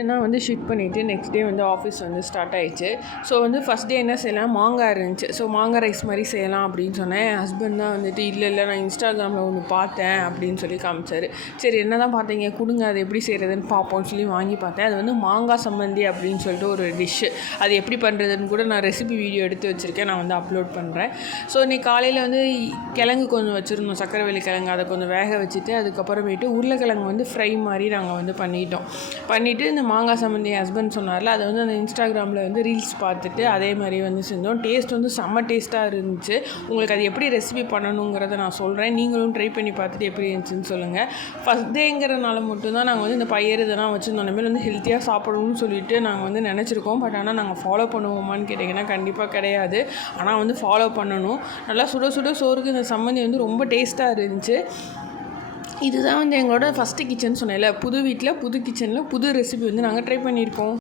ஏன்னா ஷிஃப்ட் பண்ணிவிட்டு next day office start ஆயிடுச்சு. ஸோ ஃபஸ்ட் டே என்ன செய்யலாம், மாங்காய் இருந்துச்சு. ஸோ மாங்காய் ரைஸ் மாதிரி செய்யலாம் அப்படின்னு சொன்னேன். என் ஹஸ்பண்ட் தான் இல்லை நான் இன்ஸ்டாகிராமில் ஒன்று பார்த்தேன் அப்படின்னு சொல்லி காமிச்சார். சரி என்ன தான் பார்த்தீங்க, கொடுங்க அது எப்படி செய்கிறதுன்னு பார்ப்போம்னு சொல்லி வாங்கி பார்த்தேன். அது மாங்காய் சம்மந்தி அப்படின்னு சொல்லிட்டு ஒரு டிஷ்ஷு. அது எப்படி பண்ணுறதுன்னு கூட நான் ரெசிபி வீடியோ எடுத்து வச்சுருக்கேன், நான் அப்லோட் பண்ணுறேன். ஸோ இன்றைக்கி காலையில் கிழங்கு கொஞ்சம் வச்சுருந்தோம், சக்கரவள்ளி கிழங்கு. அதை கொஞ்சம் வேக வச்சுட்டு அதுக்கப்புறமேட்டு உருளைக்கிழங்கு ஃப்ரை மாதிரி நாங்கள் பண்ணிவிட்டு இந்த மாங்காய் சம்மந்தி என் ஹஸ்பண்ட் சொன்னார்ல, அதை அந்த இன்ஸ்டாகிராமில் ரீல்ஸ் பார்த்துட்டு அதே மாதிரி செஞ்சோம். டேஸ்ட் செம்ம டேஸ்ட்டாக இருந்துச்சு. உங்களுக்கு அது எப்படி ரெசிபி பண்ணணுங்கிறத நான் சொல்கிறேன். நீங்களும் ட்ரை பண்ணி பார்த்துட்டு எப்படி இருந்துச்சுன்னு சொல்லுங்கள். ஃபஸ்ட் டேங்கிறனால மட்டும்தான் நாங்கள் இந்த பயிர் இதெல்லாம் வச்சுருந்தோம். இனிமேல் ஹெல்த்தியாக சாப்பிடணும்னு சொல்லிட்டு நாங்கள் நினச்சிருக்கோம். பட் ஆனால் நாங்கள் ஃபாலோ பண்ணுவோமான்னு கேட்டிங்கன்னா கண்டிப்பாக கிடையாது. ஆனால் ஃபாலோ பண்ணணும். நல்லா சுட சுட சோறுக்கு இந்த சம்மந்தி ரொம்ப டேஸ்ட்டாக இருந்துச்சு. இதுதான் எங்களோட ஃபஸ்ட்டு கிச்சன் சொன்னேன்ல, புது வீட்டில் புது கிச்சனில் புது ரெசிபி நாங்கள் ட்ரை பண்ணியிருக்கோம்.